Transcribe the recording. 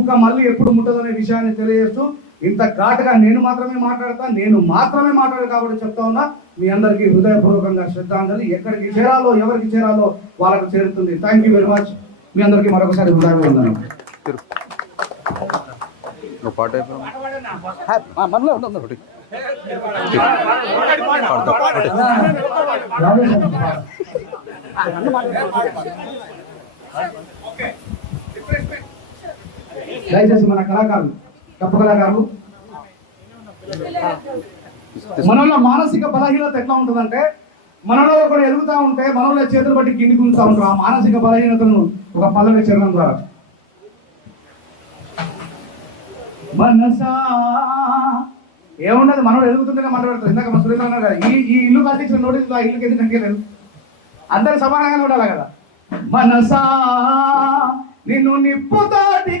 కుక్క మళ్ళీ ఎప్పుడు ముట్టదనే విషయాన్ని తెలియజేస్తూ ఇంత ఘాటుగా నేను మాత్రమే మాట్లాడు కాబట్టి చెప్తా ఉన్నా. మీ అందరికీ హృదయపూర్వకంగా శ్రద్ధాంజలి. ఎక్కడికి చేరాలో ఎవరికి చేరాలో వాళ్ళకు చేరుతుంది. Thank you very much. మీ అందరికీ మరొకసారి హృదయపూర్వకంగా దయచేసి మన కళాకారులు తప్పు కళాకారులు మనలో మానసిక బలహీనత ఎట్లా ఉంటుందంటే మనలో ఒకడు ఎదుగుతా ఉంటే మనలో చేతులు బట్టి కిందికి ఉంచుతా ఉంటారు. ఆ మానసిక బలహీనతను ఒక పల్లవి చరణం ద్వారా మనసా ఏమున్నది మనలో ఎదుగుతుంటేనే మాట్లాడతారు. ఇందాక మా సురేంద్ర అన్నారు కదా, ఈ ఇల్లు కట్టించిన నోటీసులు ఆ ఇల్లుకి ఎందుకు కట్టలేదు? అందరు సమానంగానే ఉండాలి కదా. మనసా నిన్ను నిప్పుతా